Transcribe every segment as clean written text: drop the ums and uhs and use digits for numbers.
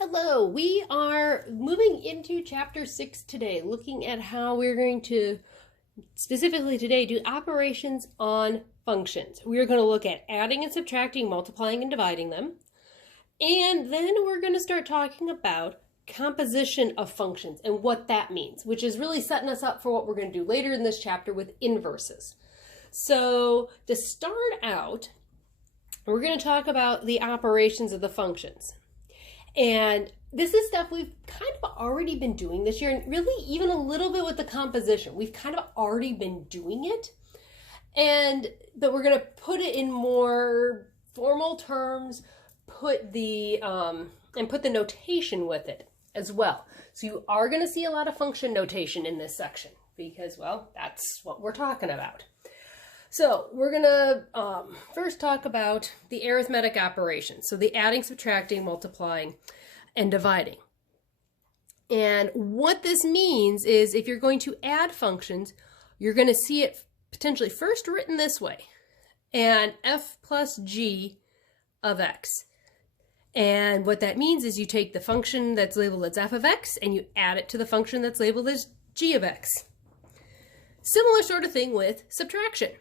Hello, we are moving into chapter 6 today, looking at how we're going to, specifically today, do operations on functions. We are going to look at adding and subtracting, multiplying and dividing them. And then we're going to start talking about composition of functions and what that means, which is really setting us up for what we're going to do later in this chapter with inverses. So to start out, we're going to talk about the operations of the functions. And this is stuff we've kind of already been doing this year, and really even a little bit with the composition. We've kind of already been doing it, but we're going to put it in more formal terms, put the notation with it as well. So you are going to see a lot of function notation in this section because, well, that's what we're talking about. So we're going to first talk about the arithmetic operations. So the adding, subtracting, multiplying, and dividing. And what this means is if you're going to add functions, you're going to see it potentially first written this way. And f plus g of x. And what that means is you take the function that's labeled as f of x and you add it to the function that's labeled as g of x. Similar sort of thing with subtraction.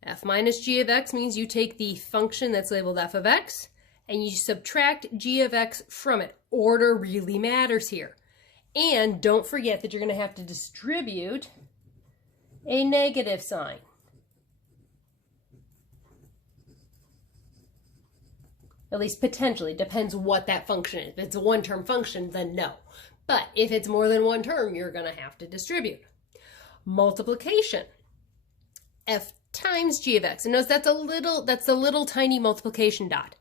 F minus g of x means you take the function that's labeled f of x and you subtract g of x from it. Order really matters here. And don't forget that you're going to have to distribute a negative sign. At least potentially. Depends what that function is. If it's a one-term function, then no. But if it's more than one term, you're going to have to distribute. Multiplication. F times g of x. And notice that's the little tiny multiplication dot.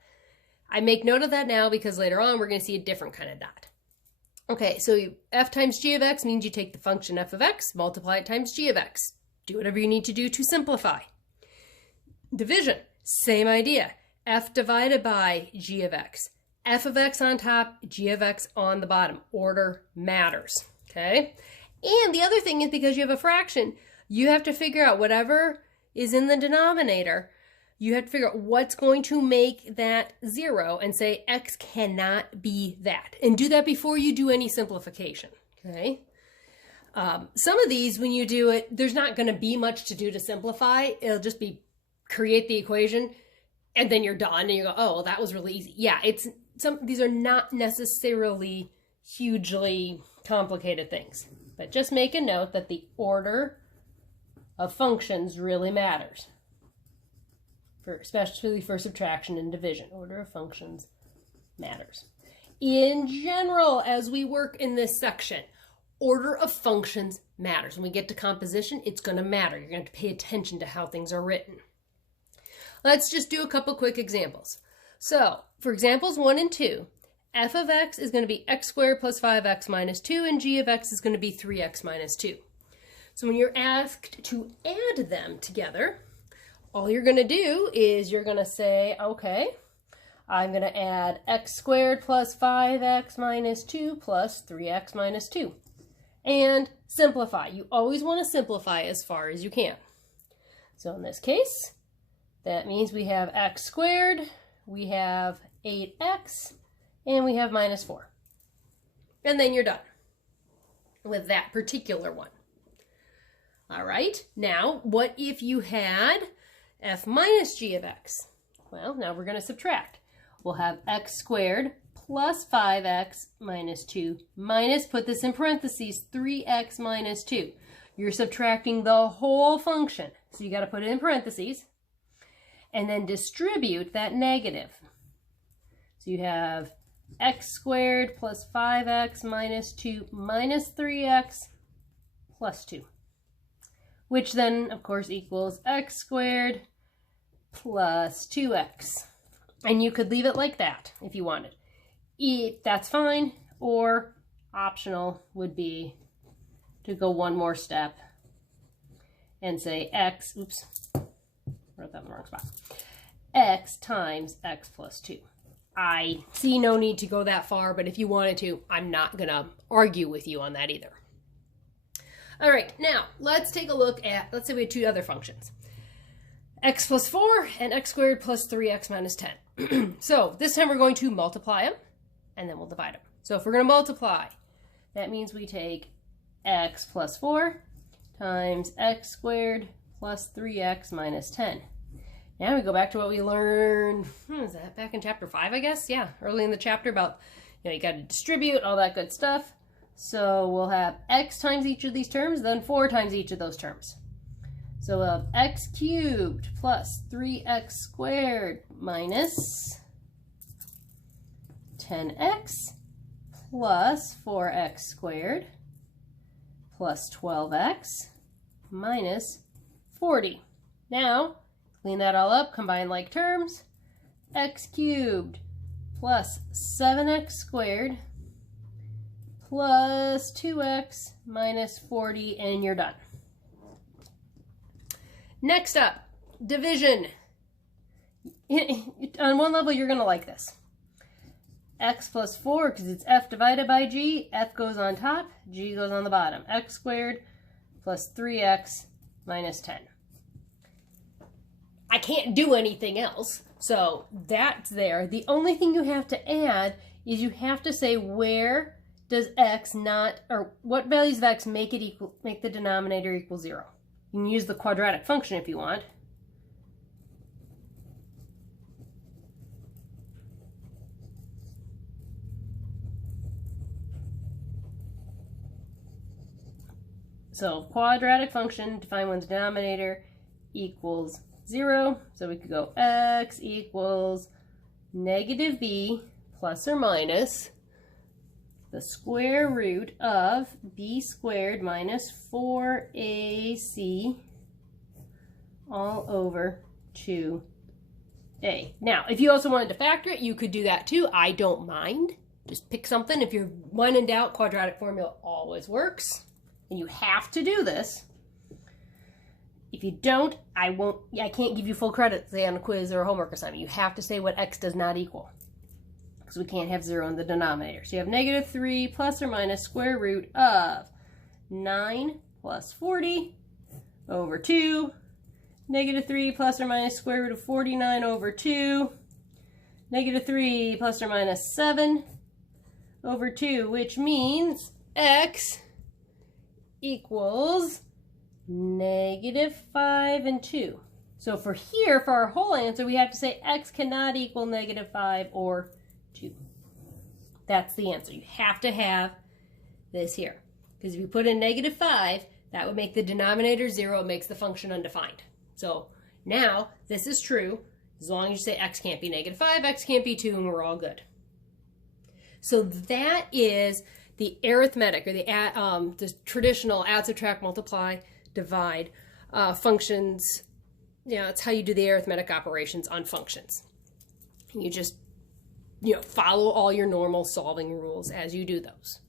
I make note of that now because later on we're going to see a different kind of dot. Okay, so f times g of x means you take the function f of x, multiply it times g of x. Do whatever you need to do to simplify. Division, same idea. F divided by g of x. F of x on top, g of x on the bottom. Order matters, okay? And the other thing is because you have a fraction, you have to figure out whatever is in the denominator, you have to figure out what's going to make that 0 and say x cannot be that. And do that before you do any simplification, okay? Some of these, when you do it, there's not going to be much to do to simplify. It'll just be create the equation and then you're done and you go, oh, well, that was really easy. Yeah, these are not necessarily hugely complicated things, but just make a note that the order of functions really matters, especially for subtraction and division. Order of functions matters. In general, as we work in this section, order of functions matters. When we get to composition, it's going to matter. You're going to have to pay attention to how things are written. Let's just do a couple quick examples. So, for examples 1 and 2, f of x is going to be x squared plus 5x minus 2, and g of x is going to be 3x minus 2. So when you're asked to add them together, all you're going to do is you're going to say, okay, I'm going to add x squared plus 5x minus 2 plus 3x minus 2. And simplify. You always want to simplify as far as you can. So in this case, that means we have x squared, we have 8x, and we have minus 4. And then you're done with that particular one. All right, now what if you had f minus g of x? Well, now we're going to subtract. We'll have x squared plus 5x minus 2 minus, put this in parentheses, 3x minus 2. You're subtracting the whole function, so you got to put it in parentheses and then distribute that negative. So you have x squared plus 5x minus 2 minus 3x plus 2. Which then, of course, equals x squared plus 2x. And you could leave it like that if you wanted. That's fine, or optional would be to go one more step and say x, oops, wrote that in the wrong spot, x times x plus 2. I see no need to go that far, but if you wanted to, I'm not going to argue with you on that either. All right, now let's take a look at, let's say we have two other functions. X plus 4 and x squared plus 3x minus 10. So this time we're going to multiply them. and then we'll divide them. So if we're going to multiply, that means we take x plus 4 times x squared plus 3x minus 10. Now we go back to what we learned, is that back in chapter 5, I guess? Yeah, early in the chapter about, you got to distribute, all that good stuff. So we'll have x times each of these terms, then 4 times each of those terms. So we'll have x cubed plus 3x squared minus 10x plus 4x squared plus 12x minus 40. Now, clean that all up, combine like terms. X cubed plus 7x squared plus 2x minus 40, and you're done. Next up, division. On one level, you're going to like this. X plus 4, because it's f divided by g. F goes on top, g goes on the bottom. X squared plus 3x minus 10. I can't do anything else, so that's there. The only thing you have to add is you have to say where does x not, or what values of x make it equal, make the denominator equal 0. You can use the quadratic function if you want. So quadratic function, define one's denominator equals 0. So we could go x equals negative b plus or minus the square root of b squared minus 4ac all over 2a. Now, if you also wanted to factor it, you could do that too. I don't mind. Just pick something. If you're when in doubt, quadratic formula always works. And you have to do this. If you don't, I can't give you full credit, say on a quiz or a homework assignment. You have to say what x does not equal, because we can't have 0 in the denominator. So you have negative 3 plus or minus square root of 9 plus 40 over 2, negative 3 plus or minus square root of 49 over 2, negative 3 plus or minus 7 over 2, which means x equals negative 5 and 2. So for here, for our whole answer, we have to say x cannot equal negative 5 or 2. That's the answer. You have to have this here. Because if you put in negative 5, that would make the denominator 0. It makes the function undefined. So now, this is true. As long as you say x can't be negative 5, x can't be 2, and we're all good. So that is the arithmetic, or the traditional add, subtract, multiply, divide functions. It's how you do the arithmetic operations on functions. You just follow all your normal solving rules as you do those.